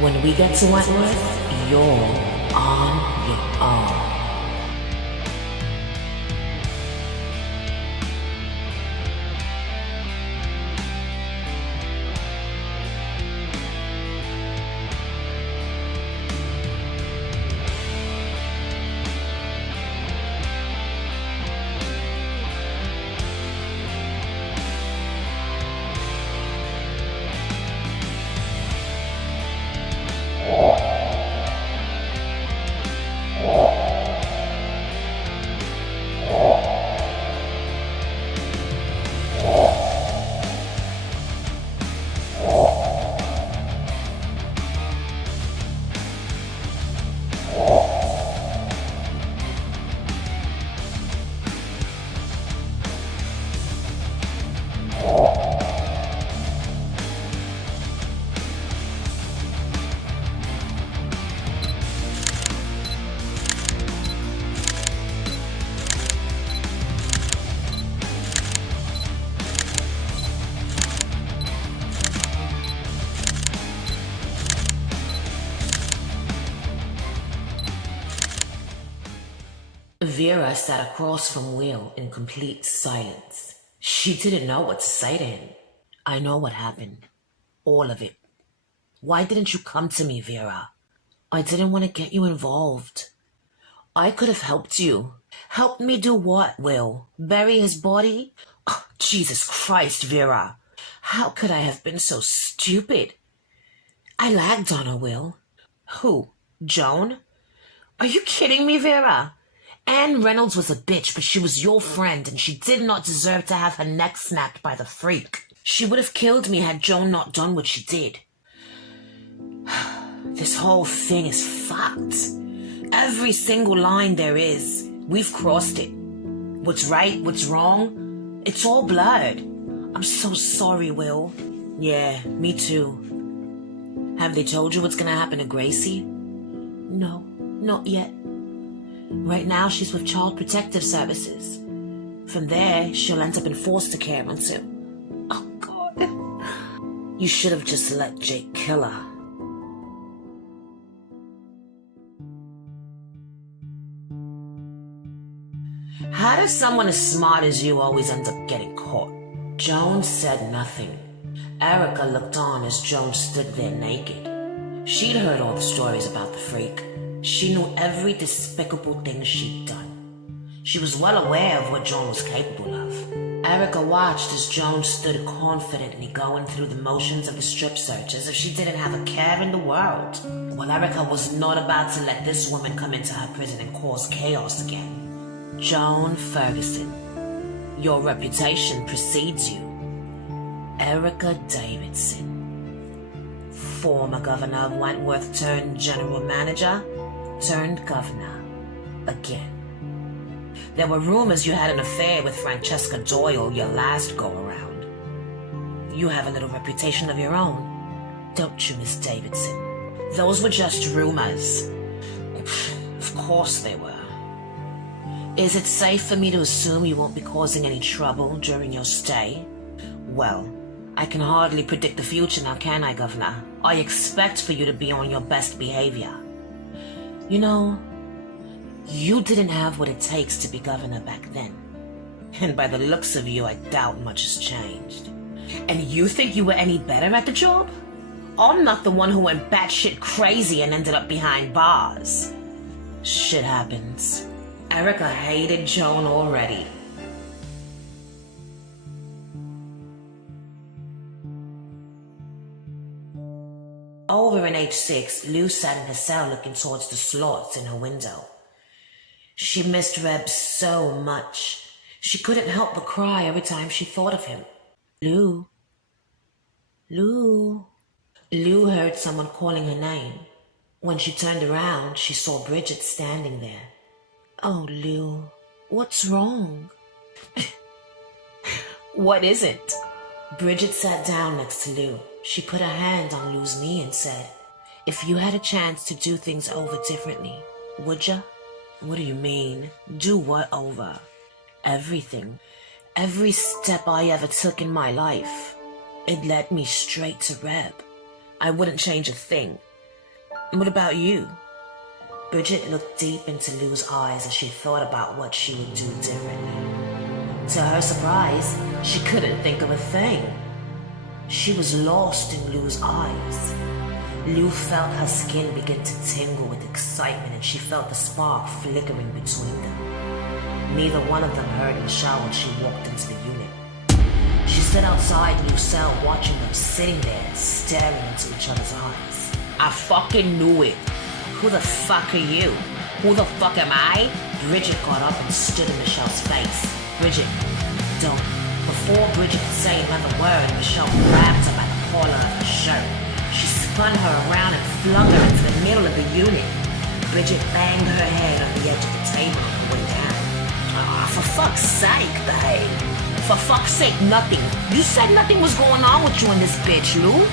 When we get to Wentworth, you're on your own. Vera sat across from Will in complete silence. She didn't know what to say to him. I know what happened. All of it. Why didn't you come to me, Vera? I didn't want to get you involved. I could have helped you. Helped me do what, Will? Bury his body? Oh, Jesus Christ, Vera. How could I have been so stupid? I lagged on her, Will. Who? Joan? Are you kidding me, Vera? Anne Reynolds was a bitch, but she was your friend, and she did not deserve to have her neck snapped by the freak. She would have killed me had Joan not done what she did. This whole thing is fucked. Every single line there is, we've crossed it. What's right, what's wrong, it's all blurred. I'm so sorry, Will. Yeah, me too. Have they told you what's gonna happen to Gracie? No, not yet. Right now, she's with Child Protective Services. From there, she'll end up in foster care until... Oh, God. You should have just let Jake kill her. How does someone as smart as you always end up getting caught? Joan said nothing. Erica looked on as Joan stood there naked. She'd heard all the stories about the freak. She knew every despicable thing she'd done. She was well aware of what Joan was capable of. Erica watched as Joan stood confidently going through the motions of a strip search as if she didn't have a care in the world. Well, Erica was not about to let this woman come into her prison and cause chaos again. Joan Ferguson, your reputation precedes you. Erica Davidson, former governor of Wentworth turned general manager, turned governor again. There were rumors you had an affair with Francesca Doyle your last go-around. You have a little reputation of your own, don't you, Miss Davidson? Those were just rumors. Of course they were. Is it safe for me to assume you won't be causing any trouble during your stay? Well, I can hardly predict the future now, can I, Governor? I expect for you to be on your best behavior. You know, you didn't have what it takes to be governor back then. And by the looks of you, I doubt much has changed. And you think you were any better at the job? I'm not the one who went batshit crazy and ended up behind bars. Shit happens. Erica hated Joan already. Over in H6, Lou sat in her cell looking towards the slots in her window. She missed Reb so much. She couldn't help but cry every time she thought of him. Lou. Lou. Lou heard someone calling her name. When she turned around, she saw Bridget standing there. Oh, Lou, what's wrong? What is it? Bridget sat down next to Lou. She put her hand on Lou's knee and said, if you had a chance to do things over differently, would ya? What do you mean? Do what over? Everything. Every step I ever took in my life. It led me straight to Reb. I wouldn't change a thing. What about you? Bridget looked deep into Lou's eyes as she thought about what she would do differently. To her surprise, she couldn't think of a thing. She was lost in Lou's eyes. Lou felt her skin begin to tingle with excitement, and she felt the spark flickering between them. Neither one of them heard Michelle when she walked into the unit. She stood outside Lou's cell watching them sitting there, staring into each other's eyes. I fucking knew it. Who the fuck are you? Who the fuck am I? Bridget got up and stood in Michelle's face. Bridget, don't. Before Bridget could say another word, Michelle grabbed her by the collar of her shirt. She spun her around and flung her into the middle of the unit. Bridget banged her head on the edge of the table on the way down. For fuck's sake, babe. For fuck's sake, nothing. You said nothing was going on with you and this bitch, Lou.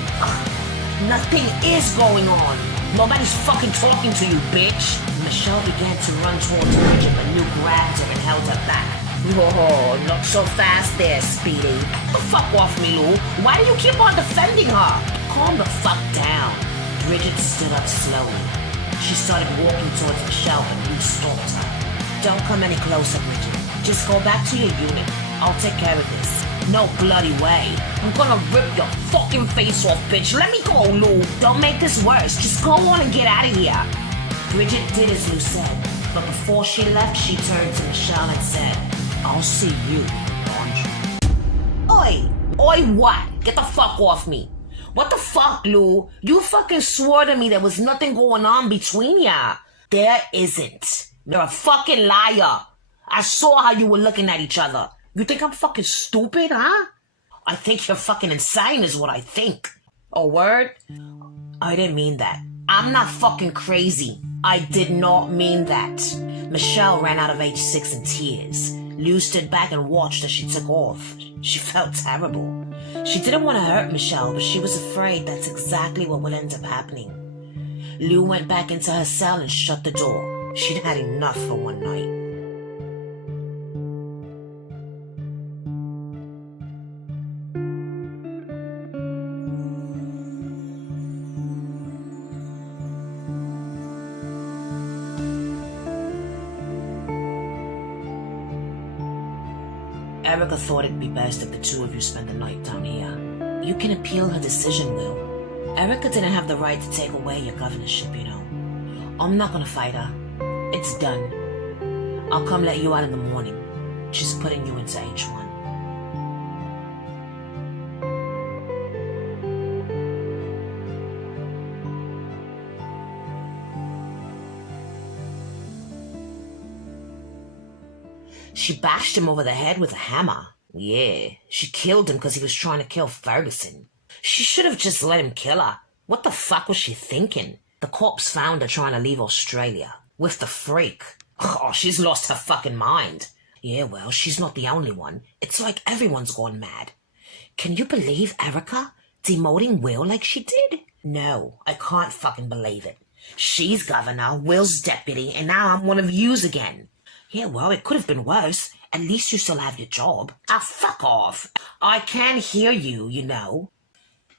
Nothing is going on. Nobody's fucking talking to you, bitch. Michelle began to run towards Bridget, but Lou grabbed her and held her back. Whoa, not so fast there, Speedy. Get the fuck off me, Lou. Why do you keep on defending her? Calm the fuck down. Bridget stood up slowly. She started walking towards Michelle, but Lou stopped her. Don't come any closer, Bridget. Just go back to your unit. I'll take care of this. No bloody way. I'm gonna rip your fucking face off, bitch. Let me go, Lou. Don't make this worse. Just go on and get out of here. Bridget did as Lou said, but before she left, she turned to Michelle and said, I'll see you, Andre. Oi, what? Get the fuck off me. What the fuck, Lou? You fucking swore to me there was nothing going on between ya. There isn't. You're a fucking liar. I saw how you were looking at each other. You think I'm fucking stupid, huh? I think you're fucking insane is what I think. A word? I didn't mean that. I'm not fucking crazy. I did not mean that. Michelle ran out of H6 in tears. Lou stood back and watched as she took off. She felt terrible. She didn't want to hurt Michelle, but she was afraid that's exactly what would end up happening. Lou went back into her cell and shut the door. She'd had enough for one night. Erica thought it'd be best if the two of you spent the night down here. You can appeal her decision, Will. Erica didn't have the right to take away your governorship, you know. I'm not gonna fight her. It's done. I'll come let you out in the morning. She's putting you into H1. She bashed him over the head with a hammer. Yeah, she killed him because he was trying to kill Ferguson. She should have just let him kill her. What the fuck was she thinking? The cops found her trying to leave Australia. With the freak. Oh, she's lost her fucking mind. Yeah, well, she's not the only one. It's like everyone's gone mad. Can you believe Erica demoting Will like she did? No, I can't fucking believe it. She's governor, Will's deputy, and now I'm one of yous again. Yeah, well, it could have been worse. At least you still have your job. Ah, fuck off. I can hear you, you know.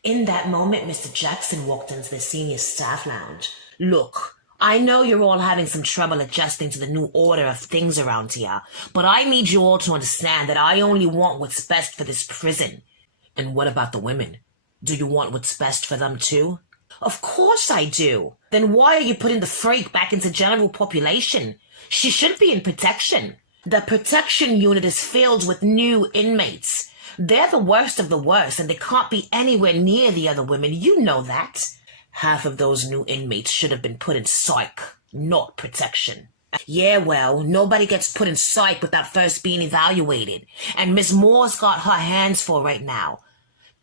In that moment, Mr. Jackson walked into the senior staff lounge. Look, I know you're all having some trouble adjusting to the new order of things around here, but I need you all to understand that I only want what's best for this prison. And what about the women? Do you want what's best for them too? Of course I do. Then why are you putting the freak back into general population? She should be in protection. The protection unit is filled with new inmates. They're the worst of the worst, and they can't be anywhere near the other women. You know that. Half of those new inmates should have been put in psych, not protection. Yeah, well, nobody gets put in psych without first being evaluated. And Miss Moore's got her hands full right now.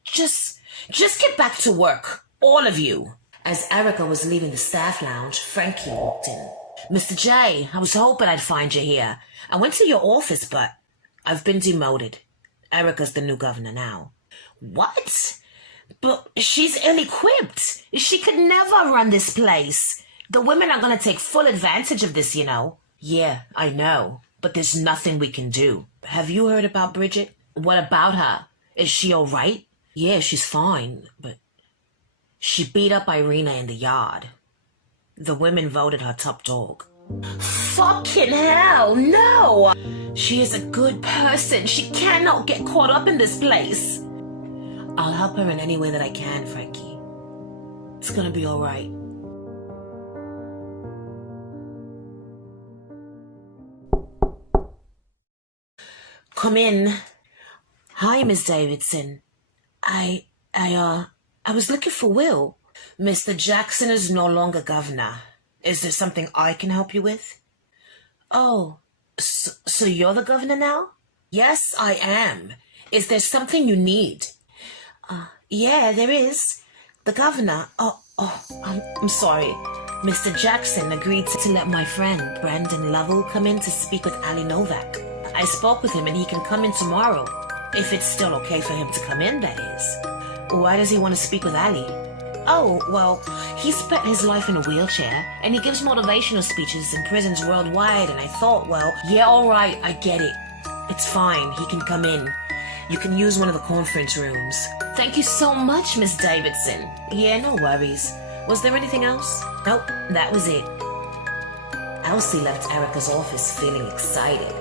Just get back to work. All of you. As Erica was leaving the staff lounge, Frankie walked in. Mr. J, I was hoping I'd find you here. I went to your office, but I've been demoted. Erica's the new governor now. What? But she's ill-equipped. She could never run this place. The women are going to take full advantage of this, you know. Yeah, I know. But there's nothing we can do. Have you heard about Bridget? What about her? Is she all right? Yeah, she's fine, but she beat up Irina in the yard. The women voted her top dog. Fucking hell, no! She is a good person. She cannot get caught up in this place. I'll help her in any way that I can, Frankie. It's gonna be all right. Come in. Hi, Miss Davidson. I was looking for Will. Mr. Jackson is no longer governor. Is there something I can help you with? Oh, so you're the governor now? Yes, I am. Is there something you need? Yeah, there is. The governor. I'm sorry. Mr. Jackson agreed to let my friend, Brandon Lovell, come in to speak with Ali Novak. I spoke with him and he can come in tomorrow. If it's still okay for him to come in, that is. Why does he want to speak with Ali? Oh, well, he spent his life in a wheelchair, and he gives motivational speeches in prisons worldwide, and I thought, well, yeah, all right, I get it. It's fine, he can come in. You can use one of the conference rooms. Thank you so much, Miss Davidson. Yeah, no worries. Was there anything else? Nope, that was it. Elsie left Erica's office feeling excited.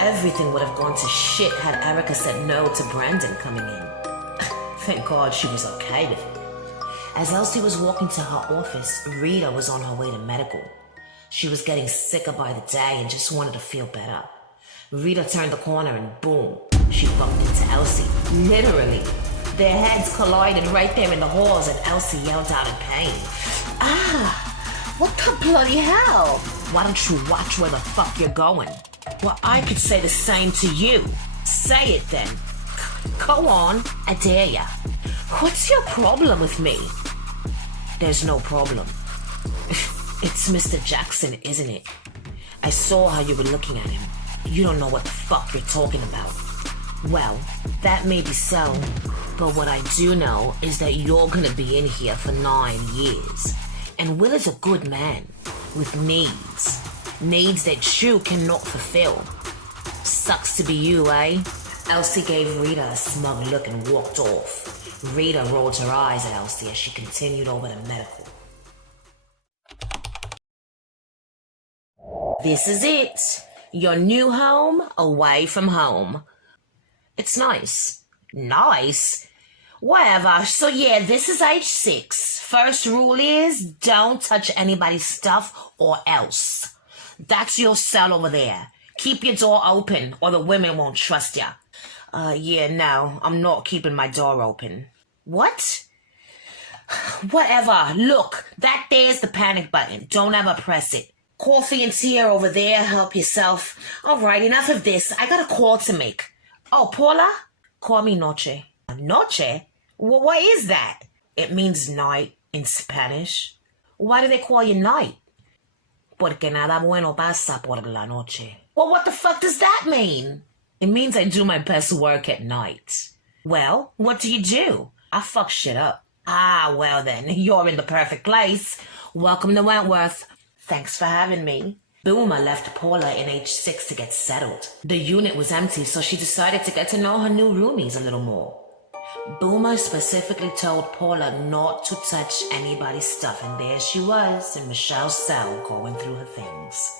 Everything would have gone to shit had Erica said no to Brandon coming in. Thank God she was okay with it. As Elsie was walking to her office, Rita was on her way to medical. She was getting sicker by the day and just wanted to feel better. Rita turned the corner and boom, she bumped into Elsie. Literally. Their heads collided right there in the halls and Elsie yelled out in pain. Ah, what the bloody hell? Why don't you watch where the fuck you're going? Well, I could say the same to you. Say it then. Go on, I dare ya. What's your problem with me? There's no problem. It's Mr. Jackson, isn't it? I saw how you were looking at him. You don't know what the fuck you're talking about. Well, that may be so, but what I do know is that you're gonna be in here for 9 years. And Will is a good man, with needs. Needs that you cannot fulfill. Sucks to be you, eh? Elsie gave Rita a smug look and walked off. Rita rolled her eyes at Elsie as she continued over to medical. This is it. Your new home, away from home. It's nice. Nice? Whatever. So yeah, this is H6. First rule is don't touch anybody's stuff or else. That's your cell over there. Keep your door open or the women won't trust ya. Yeah, no, I'm not keeping my door open. What? Whatever. Look, that there's the panic button. Don't ever press it. Coffee and tea are over there. Help yourself. All right, enough of this. I got a call to make. Oh, Paula? Call me Noche. Noche? Well, what is that? It means night in Spanish. Why do they call you night? Porque nada bueno pasa por la noche. Well, what the fuck does that mean? It means I do my best work at night. Well, what do you do? I fuck shit up. Ah, well then, you're in the perfect place. Welcome to Wentworth. Thanks for having me. Boomer left Paula in H6 to get settled. The unit was empty, so she decided to get to know her new roomies a little more. Boomer specifically told Paula not to touch anybody's stuff, and there she was in Michelle's cell going through her things.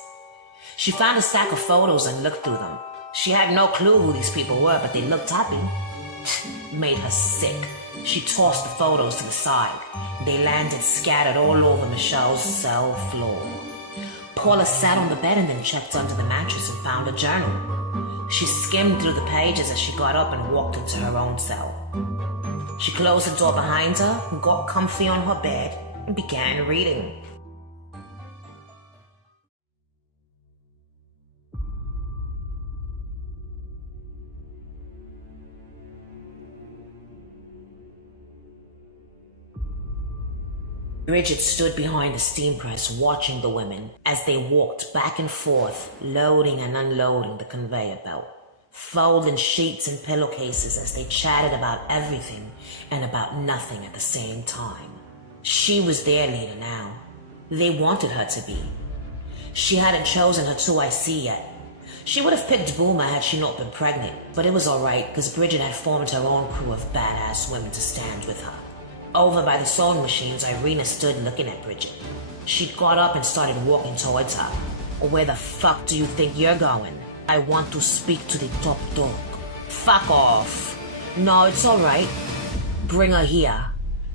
She found a stack of photos and looked through them. She had no clue who these people were, but they looked happy. Made her sick. She tossed the photos to the side. They landed scattered all over Michelle's cell floor. Paula sat on the bed and then checked under the mattress and found a journal. She skimmed through the pages as she got up and walked into her own cell. She closed the door behind her, got comfy on her bed, and began reading. Bridget stood behind the steam press watching the women as they walked back and forth, loading and unloading the conveyor belt, folding sheets and pillowcases as they chatted about everything and about nothing at the same time. She was their leader now. They wanted her to be. She hadn't chosen her 2IC yet. She would have picked Boomer had she not been pregnant, but it was alright because Bridget had formed her own crew of badass women to stand with her. Over by the sewing machines, Irina stood looking at Bridget. She got up and started walking towards her. Where the fuck do you think you're going? I want to speak to the top dog. Fuck off. No, it's alright. Bring her here.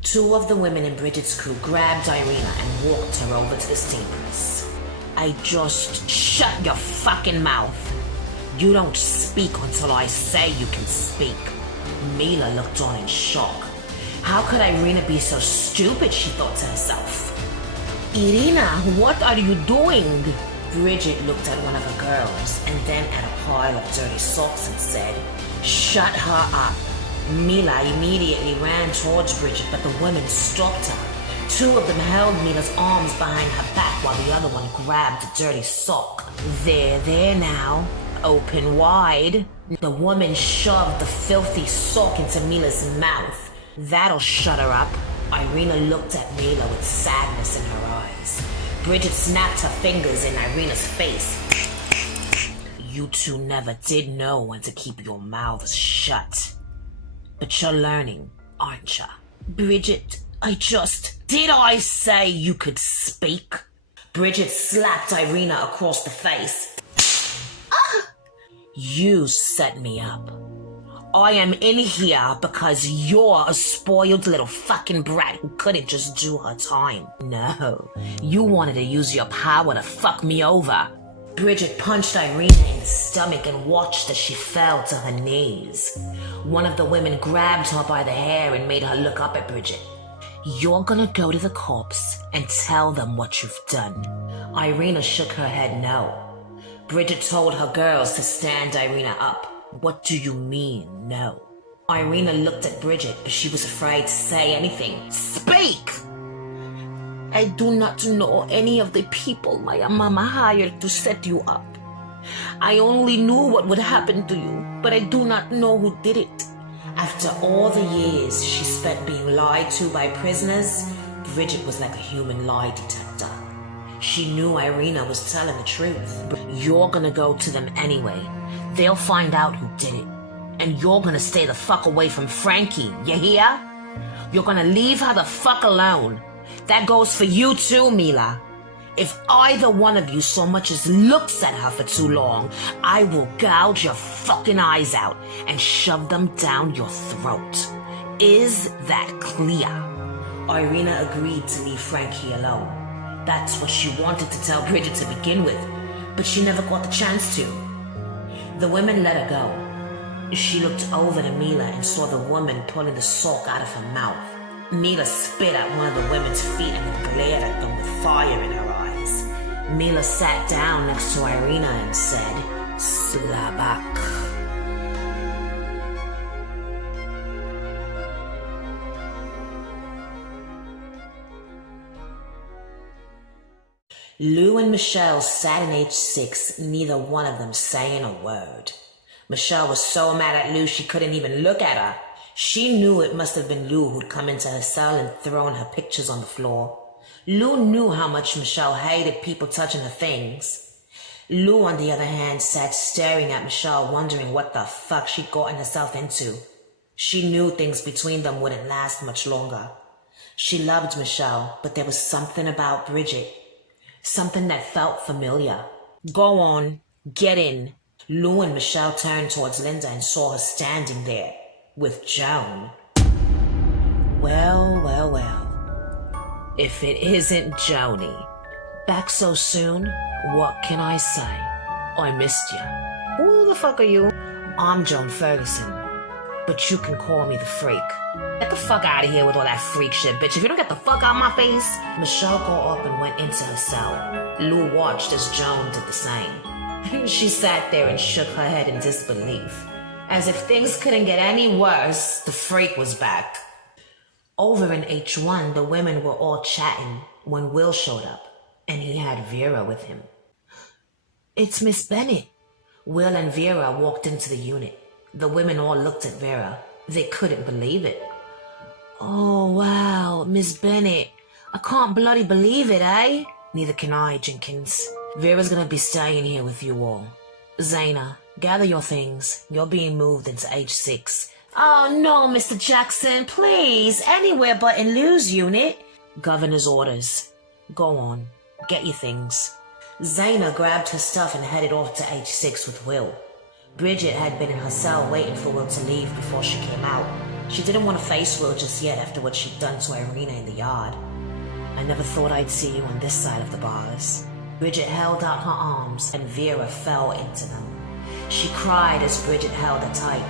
Two of the women in Bridget's crew grabbed Irina and walked her over to the steamers. I just shut your fucking mouth. You don't speak until I say you can speak. Mila looked on in shock. How could Irina be so stupid, she thought to herself. Irina, what are you doing? Bridget looked at one of her girls and then at a pile of dirty socks and said, shut her up. Mila immediately ran towards Bridget, but the women stopped her. Two of them held Mila's arms behind her back while the other one grabbed the dirty sock. There now. Open wide. The woman shoved the filthy sock into Mila's mouth. That'll shut her up. Irina looked at Mila with sadness in her eyes. Bridget snapped her fingers in Irina's face. You two never did know when to keep your mouths shut. But you're learning, aren't you? Bridget, Did I say you could speak? Bridget slapped Irina across the face. Ah! You set me up. I am in here because you're a spoiled little fucking brat who couldn't just do her time. No, you wanted to use your power to fuck me over. Bridget punched Irina in the stomach and watched as she fell to her knees. One of the women grabbed her by the hair and made her look up at Bridget. You're gonna go to the cops and tell them what you've done. Irina shook her head no. Bridget told her girls to stand Irina up. What do you mean, no? Irina looked at Bridget, but she was afraid to say anything. Speak! I do not know any of the people my mama hired to set you up. I only knew what would happen to you, but I do not know who did it. After all the years she spent being lied to by prisoners, Bridget was like a human lie detector. She knew Irina was telling the truth. But you're gonna go to them anyway. They'll find out who did it. And you're gonna stay the fuck away from Frankie, you hear? You're gonna leave her the fuck alone. That goes for you too, Mila. If either one of you so much as looks at her for too long, I will gouge your fucking eyes out and shove them down your throat. Is that clear? Irina agreed to leave Frankie alone. That's what she wanted to tell Bridget to begin with, but she never got the chance to. The women let her go. She looked over to Mila and saw the woman pulling the sock out of her mouth. Mila spit at one of the women's feet and then glared at them with fire in her eyes. Mila sat down next to Irina and said, Slabak. Lou and Michelle sat in H6, neither one of them saying a word. Michelle was so mad at Lou she couldn't even look at her. She knew it must have been Lou who'd come into her cell and thrown her pictures on the floor. Lou knew how much Michelle hated people touching her things. Lou, on the other hand, sat staring at Michelle, wondering what the fuck she'd gotten herself into. She knew things between them wouldn't last much longer. She loved Michelle, but there was something about Bridget. Something that felt familiar. Go on, get in. Lou and Michelle turned towards Linda and saw her standing there with Joan. Well. If it isn't Joni. Back so soon? What can I say? I missed you. Who the fuck are you? I'm Joan Ferguson, but you can call me the Freak. Get the fuck out of here with all that freak shit, bitch. If you don't get the fuck out of my face. Michelle got up and went into her cell. Lou watched as Joan did the same. She sat there and shook her head in disbelief. As if things couldn't get any worse, the Freak was back. Over in H1, the women were all chatting when Will showed up, and he had Vera with him. It's Miss Bennett. Will and Vera walked into the unit. The women all looked at Vera. They couldn't believe it. Oh, wow, Miss Bennett. I can't bloody believe it, eh? Neither can I, Jenkins. Vera's gonna be staying here with you all. Zaina, gather your things. You're being moved into H6. Oh, no, Mr. Jackson, please. Anywhere but in Lou's unit. Governor's orders. Go on, get your things. Zaina grabbed her stuff and headed off to H6 with Will. Bridget had been in her cell waiting for Will to leave before she came out. She didn't want to face Will just yet after what she'd done to Irina in the yard. I never thought I'd see you on this side of the bars. Bridget held out her arms and Vera fell into them. She cried as Bridget held her tight.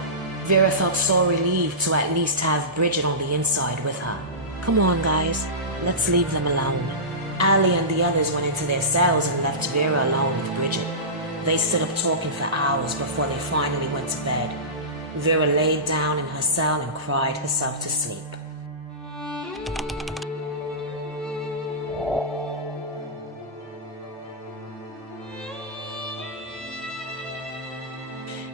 Vera felt so relieved to at least have Bridget on the inside with her. Come on, guys, let's leave them alone. Ali and the others went into their cells and left Vera alone with Bridget. They stood up talking for hours before they finally went to bed. Vera laid down in her cell and cried herself to sleep.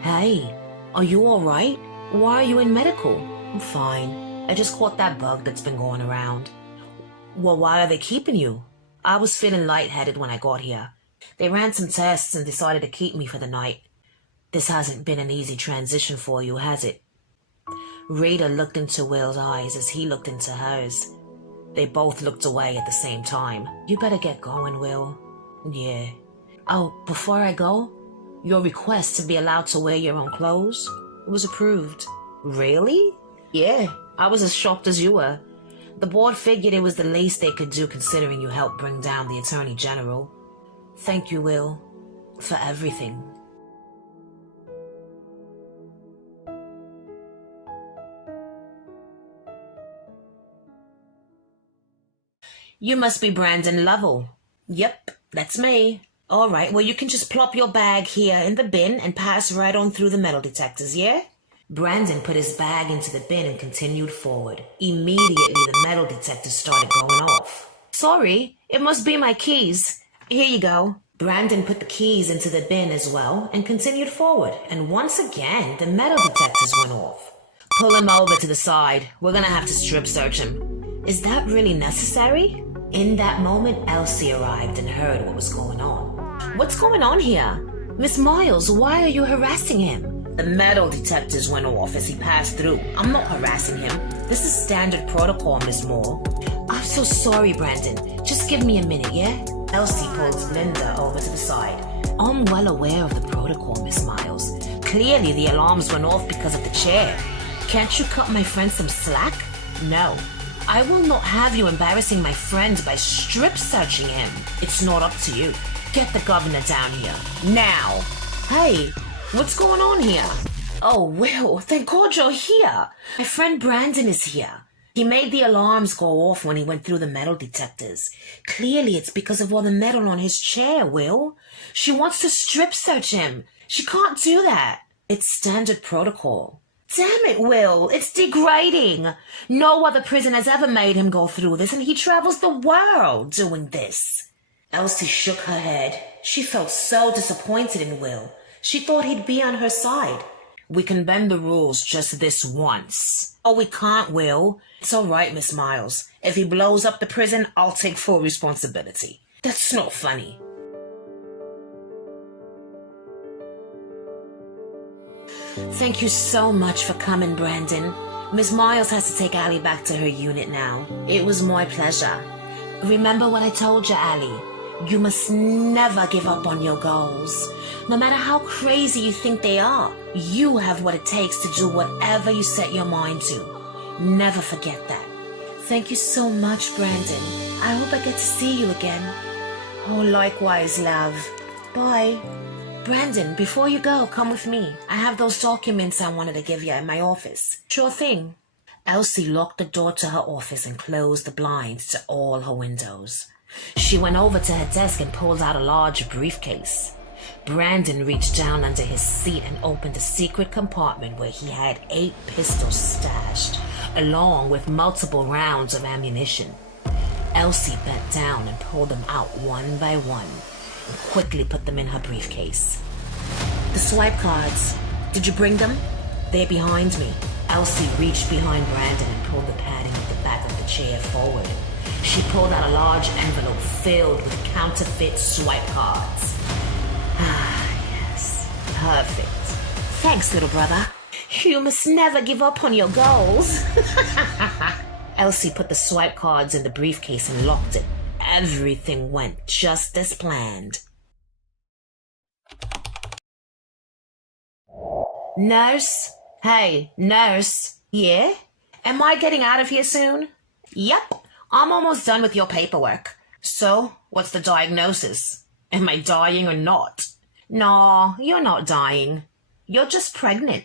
Hey, are you alright? Why are you in medical? I'm fine. I just caught that bug that's been going around. Well, why are they keeping you? I was feeling lightheaded when I got here. They ran some tests and decided to keep me for the night. This hasn't been an easy transition for you, has it? Rita looked into Will's eyes as he looked into hers. They both looked away at the same time. You better get going, Will. Yeah. Oh, before I go, your request to be allowed to wear your own clothes was approved. Really? Yeah, I was as shocked as you were. The board figured it was the least they could do considering you helped bring down the Attorney General. Thank you, Will, for everything. You must be Brandon Lovell. Yep, that's me. All right, well, you can just plop your bag here in the bin and pass right on through the metal detectors, yeah? Brandon put his bag into the bin and continued forward. Immediately, the metal detectors started going off. Sorry, it must be my keys. Here you go. Brandon put the keys into the bin as well and continued forward. And once again, the metal detectors went off. Pull him over to the side. We're gonna have to strip search him. Is that really necessary? In that moment, Elsie arrived and heard what was going on. What's going on here? Miss Miles, why are you harassing him? The metal detectors went off as he passed through. I'm not harassing him. This is standard protocol, Miss Moore. I'm so sorry, Brandon. Just give me a minute, yeah? Elsie pulled Linda over to the side. I'm well aware of the protocol, Miss Miles. Clearly, the alarms went off because of the chair. Can't you cut my friend some slack? No. I will not have you embarrassing my friend by strip searching him. It's not up to you. Get the governor down here. Now. Hey, what's going on here? Oh, Will, thank God you're here. My friend Brandon is here. He made the alarms go off when he went through the metal detectors. Clearly, it's because of all the metal on his chair, Will. She wants to strip search him. She can't do that. It's standard protocol. Damn it, Will. It's degrading. No other prison has ever made him go through this, and he travels the world doing this. Elsie shook her head. She felt so disappointed in Will. She thought he'd be on her side. We can bend the rules just this once. Oh, we can't, Will. It's all right, Miss Miles. If he blows up the prison, I'll take full responsibility. That's not funny. Thank you so much for coming, Brandon. Miss Miles has to take Allie back to her unit now. It was my pleasure. Remember what I told you, Allie. You must never give up on your goals. No matter how crazy you think they are, you have what it takes to do whatever you set your mind to. Never forget that. Thank you so much, Brandon. I hope I get to see you again. Oh, likewise, love. Bye. Brandon, before you go, come with me. I have those documents I wanted to give you in my office. Sure thing. Elsie locked the door to her office and closed the blinds to all her windows. She went over to her desk and pulled out a large briefcase. Brandon reached down under his seat and opened a secret compartment where he had 8 pistols stashed, along with multiple rounds of ammunition. Elsie bent down and pulled them out one by one and quickly put them in her briefcase. The swipe cards. Did you bring them? They're behind me. Elsie reached behind Brandon and pulled the padding at the back of the chair forward. She pulled out a large envelope filled with counterfeit swipe cards. Ah, yes. Perfect. Thanks, little brother. You must never give up on your goals. Elsie put the swipe cards in the briefcase and locked it. everything went just as planned. Nurse? Hey, nurse. Yeah? Am I getting out of here soon? Yep, I'm almost done with your paperwork. So, what's the diagnosis? Am I dying or not? No, you're not dying. You're just pregnant.